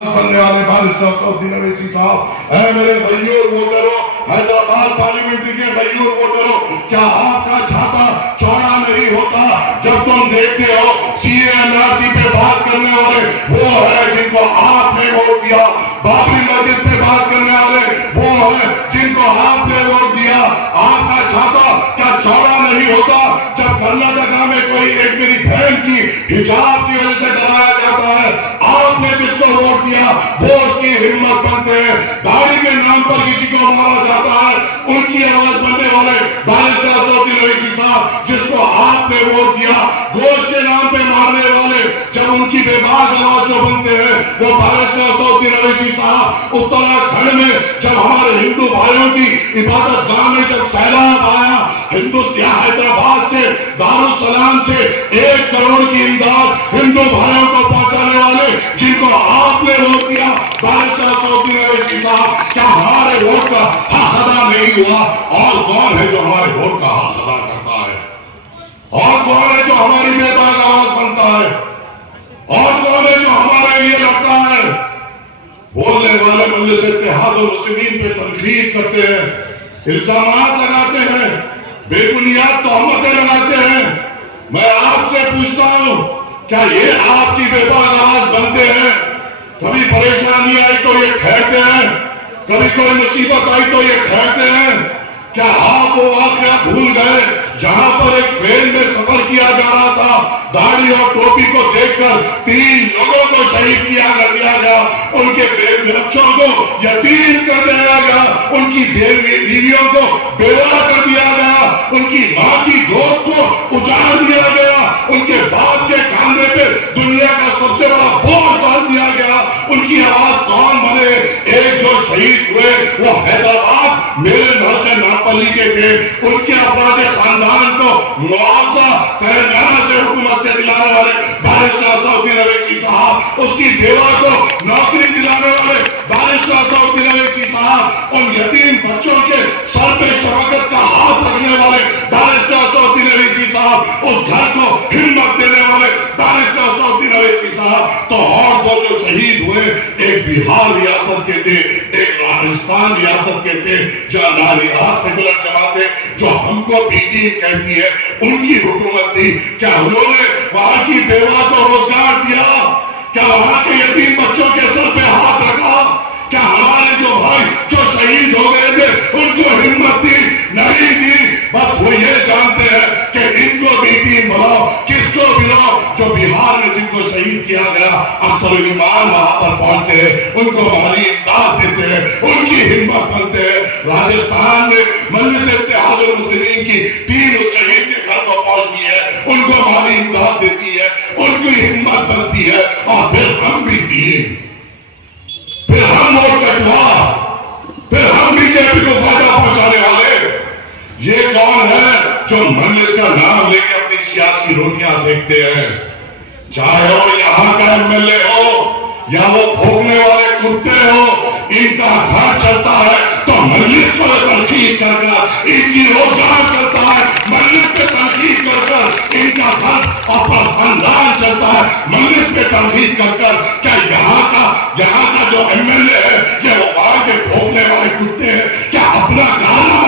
بننے والے بارشاہ سعودی اویسی صاحب، اے میرے غیور ووٹروں، حیدرآباد پارلیمنٹری کے غیور ووٹروں، کیا آپ کا چھاتا چوڑا نہیں ہوتا جب تم دیکھتے ہو سی اے این آر سی پہ بات کرنے والے وہ ہے جن کو آپ نے ووٹ دیا، بابری مسجد پہ بات کرنے والے وہ ہے جن کو آپ نے ووٹ دیا؟ آپ کا چھاتا کیا چوڑا نہیں ہوتا جب کرناٹکا میں کوئی ایک میری بہن کی حجاب کی وجہ سے ڈرایا جاتا ہے؟ آپ نے جس کو ووٹ دیا وہ اس کی ہمت بنتے ہیں، داڑھی کے نام پر کسی کو مارا جاتا ہے، ان کی آواز بننے والے بارشاہ سعودی اویسی صاحب جس کو آپ نے ووٹ دیا، گوشت کے نام پہ مارنے والے جب ان کی بے باک آواز جو بنتے ہیں وہ بارشاہ سعودی اویسی صاحب اتراکھنڈ میں جب ہمارے ہندو بھائیوں کی عبادت گاہ میں جب سیلاب آیا، حیدرآباد سے دارالسلام سے 1 کروڑ کی امداد ہندو بھائیوں کو پہنچانے والے جن کو آپ نے ووٹ دیا بارشاہ سعودی اویسی صاحب، کیا ہمارے ووٹ کا حق ادا نہیں ہوا؟ اور کون ہے جو ہمارے ووٹ کا حق ادا کرتا ہے؟ اور کون ہے جو ہماری بے باک آواز بنتا ہے؟ اور کون ہے جو ہمارے لیے لڑتا ہے؟ بولنے والے مجلس اتحاد المسلمین پہ تنقید کرتے ہیں، الزامات لگاتے ہیں، بے بنیاد تہمتیں لگاتے ہیں۔ میں آپ سے پوچھتا ہوں، کیا یہ آپ کی بے باک آواز بنتے ہیں؟ کبھی پریشانی آئی تو یہ ٹھہرتے ہیں، کبھی کوئی مصیبت آئی تو یہ ٹھہرتے ہیں؟ کیا آپ وہ واقعہ بھول گئے جہاں پر ایک ٹرین میں سفر کیا جا رہا تھا، داڑھی اور ٹوپی کو دیکھ کر 3 لوگوں کو شہید کر دیا گیا، ان کے بچوں کو یتیم کر دیا گیا، ان کی بیویوں کو بیوہ کر دیا گیا، ان کی ماں کی گود کو اجاڑ دیا گیا، ان کے باپ کے کاندھے پہ دنیا کا سب سے بڑا بوجھ ڈال دیا گیا؟ ان کی آواز کون بنے؟ ایک جو شہید ہوئے وہ حیدرآباد میرے گھر سے ناپلی کے تھے، ان کے افراد خاندان کو معاوضہ تلنگانہ سے حکومت سے دلانے والے بارشاہ سعودی اویسی صاحب، اس کی بیوہ کو نوکری دلانے والے بارشاہ سعودی اویسی صاحب، ان یتیم بچوں کے سر پہ شفقت کا ہاتھ رکھنے والے بارشاہ سعودی اویسی صاحب، اس گھر کو ہمت دینے والے بارشاہ سعودی اویسی صاحب۔ تو اور وہ جو شہید ہوئے ایک بہار ریاست کے تھے، ایک راجستھان ریاست کے تھے، جو ناریات سیکولر جماعتیں جو ہم کو پی ٹی کہتی ہے ان کی حکومت تھی، کیا انہوں نے وہاں کی بیوہ کو روزگار دیا؟ کیا وہاں کے یتیم بچوں کے سر پہ ہاتھ رکھا؟ کیا ہمارے جو بھائی جو شہید ہو گئے تھے ان کو ہمت دی؟ نہیں دی۔ بس وہ یہ جانتے ہیں کہ ان کو بھی ٹیم بناؤ، کس کو بلاؤ؟ جو بہار میں جن کو شہید کیا گیا اختر الایمان وہاں پر پہنچتے ہیں، ان کو مالی امداد دیتے ہیں، ان کی ہمت بنتے ہیں۔ راجستھان میں مجلس اتحاد المسلمین کی ٹیم اس شہید کے گھر کو پہنچتی ہے، ان کو مالی امداد دیتی ہے، ان کی ہمت بنتی ہے، اور پھر ہم بھی دیے، پھر ہم ووٹ کٹوا، پھر ہم بی جے پی کو فائدہ پہنچانے والے۔ یہ کون ہے جو مجلس کا نام لے کے اپنی سیاسی روٹیاں دیکھتے ہیں؟ چاہے وہ یہاں کا ایم ایل اے ہو یا وہ بھوکنے والے کتے ہو، ان کا گھر چلتا ہے تو مجلس کو تنقید کر کر، ان کی روزگار چلتا ہے مجلس پہ تنقید کر کر، ان کا گھر اور خاندان چلتا ہے مجلس پہ تنقید کر کر۔ کیا یہاں کا جو ایم ایل اے ہے یہ وہ وہاں کے بھوکنے والے کتے ہیں؟ کیا اپنا گھر